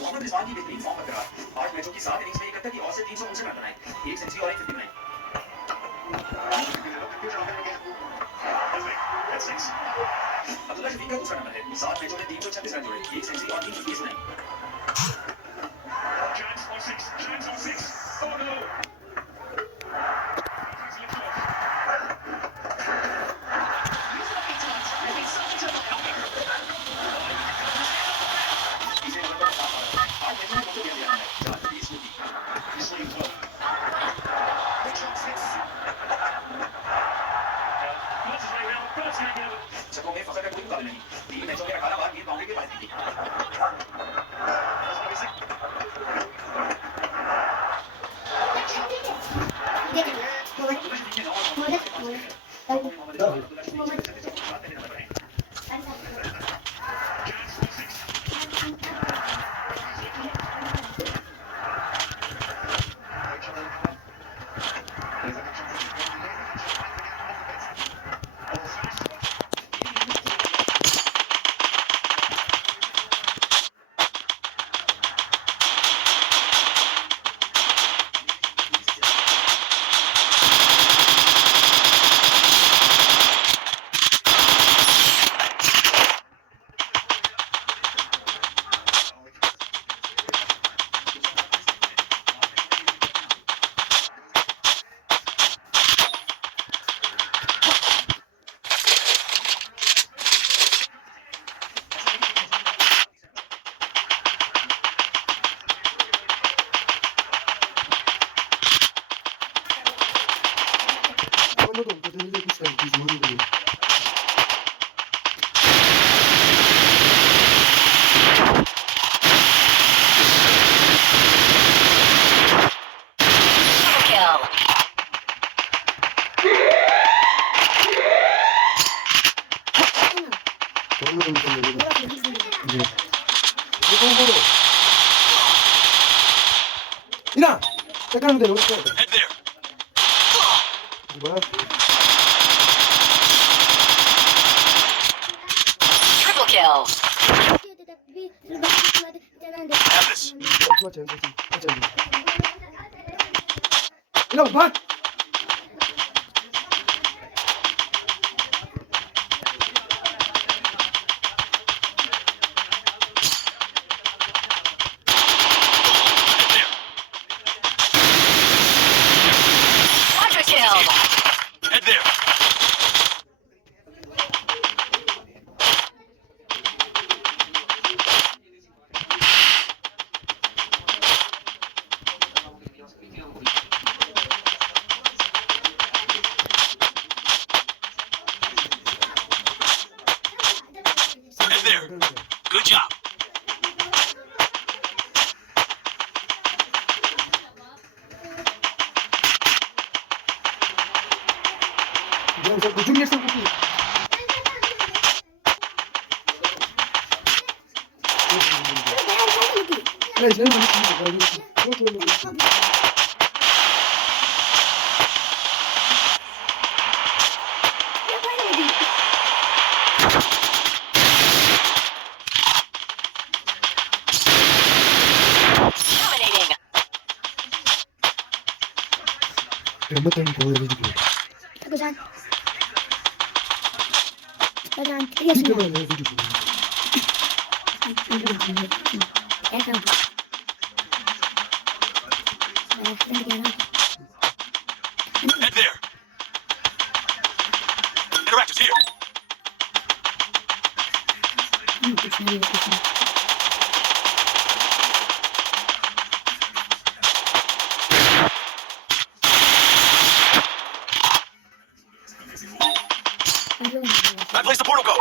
मोहम्मद रिजवान की बेहतरीन फॉर्म बरकरार। 8 मैचों की 7 इनिंग्स में 71 की औसत 359 रन बनाए, एक सेंचुरी और एक 50 बनाए। अब्दुल्ला शफीक का दूसरा नंबर है, 7 मैचों में 336 रन जोड़े, एक सेंचुरी और 3 50 बनाए। तीसरे नंबर पर 8 मैचों में 242 रन बनाए, 4 में 20 की। छक्कों में फखर का कोई मुकाबला नहीं, 3 मैचों में 18 बार गेंद बाउंड्री के पार की। Anladım. Bedeninde bir sen biz bunu değil. Anladım sen de. Evet. Bu konu bu. İnan. Tekrar mı deniyor? Head there. Bak. Triple kill. Have this. Maç yani. Maç yani. İnan bak. Quadra kill. Head there. Head there. Good job. Ya sen gücüm yesin bu değil. Hayır sen bunu düşünme. Dominating. Ben bakayım kolay gidiyor. Güzel. Güzel. Bir Yaşın. de böyle gidiyor. Yaşın. Head there. Interactive's here. That place the portal go.